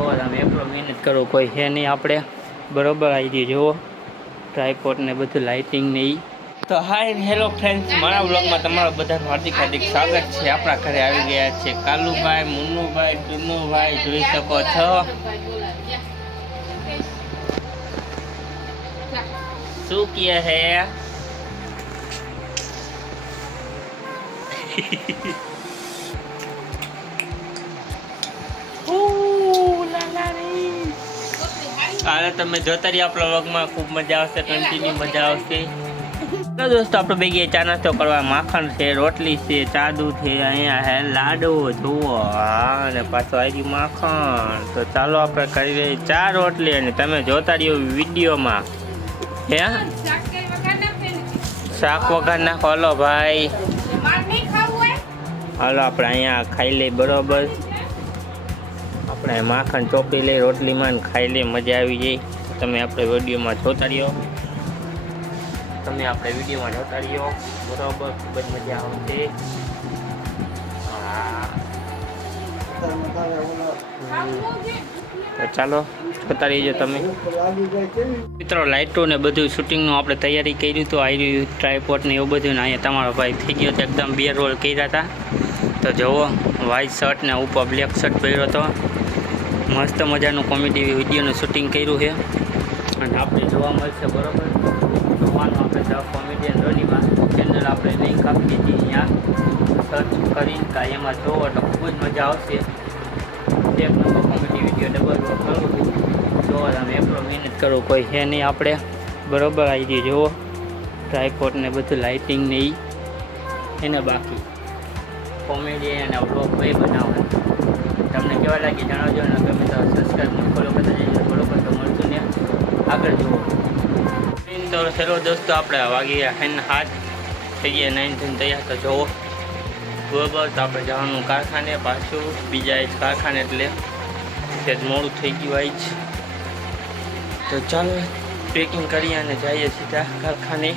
જોવો તમે એટલો મહેનત કરો, કોઈ છે નહીં આપણે. બરોબર આવી ગયું, જુઓ. ટ્રાયપોટ ને બધું લાઇટિંગ ને તો હાય હેલો ફ્રેન્ડ્સ મારા બ્લોગમાં તમારું બધાનું હાર્દિક હાર્દિક સ્વાગત છે. આપણા ઘરે આવી ગયા છે કાલુભાઈ, મુન્નુભાઈ, ટુનુભાઈ, જોઈ શકો છો. શું કહે હે? કાલે તમે જોતા રહ્યા આપણા વ્લોગમાં ખૂબ મજા આવશે કન્ટિન્યુ મજા આવશે. દોસ્તો આપણે ભેગી ચા નાસ્તો કરવા. માખણ છે રોટલી છે ચાદુ છે અહીંયા હે લાડુ જુઓ. અને પાછું આવી માખણ. તો ચાલો આપણે કરી રહી ચા રોટલી અને તમે જોતા રહ્યો વિડીયોમાં. હે? શાક વગર નાખો. હલો ભાઈ. હાલો આપણે અહીંયા ખાઈ લઈ બરોબર. આપણે માખણ ચોપી લઈ રોટલીમાં ને ખાઈ લઈ મજા આવી જાય. તમે આપણે વિડીયોમાં જોતા રહ્યો. તમે આપણે વિડીયોમાં જોતા રહ્યો. બરોબર, ખૂબ જ મજા આવશે. ચાલો, જોતા રહીજો તમે. મિત્રો લાઇટો ને બધું શૂટિંગનું આપણે તૈયારી કરી તો આવી ટ્રાયપોટ ને એવું બધું ને અહીંયા તમારો ભાઈ થઈ ગયો તો એકદમ બે રોલ કર્યા હતા. તો જુઓ વ્હાઇટ શર્ટ ને ઉપર બ્લેક શર્ટ પહેર્યો હતો. મસ્ત મજાનું કોમેડી વિડીયોનું શૂટિંગ કર્યું છે. અને આપણે જોવા મળશે, બરાબર? જોવાનું આપણે ધ કોમેડિયન રોનીમાં ચેનલ આપણે લિંક આપી દીધી અહીંયા. સર્ચ કાંઈ એમાં જોવો તો ખૂબ જ મજા આવશે. એક નંબર કોમેડી વીડિયો ડબલ કરું છું. જોવો તમે એટલો મહેનત કરો કોઈ છે નહીં આપણે. બરોબર આવી ગયું જુઓ ટ્રાયકોટ ને બધું લાઇટિંગ ને એને બાકી. કોમેડી અને વ્લોગ ભાઈ બનાવે તમને કેવા લાગે જણાવજો ને ગમે તો સબસ્ક્રાઈબ ફોલો કરતા જઈએ ફોલો કરતા મળશું ને. આગળ જુઓ. તો ચલો દોસ્તો, આપણે વાગી હેન હાથ. થઈ ગયા નાઇન થઈને તૈયાર, તો જુઓ. બરોબર તો આપણે જવાનું કારખાને પાછું. બીજા જ કારખાને એટલે તે મોડું થઈ ગયું હોય જ. તો ચાલો પેકિંગ કરીએ અને જઈએ સીધા કારખાને.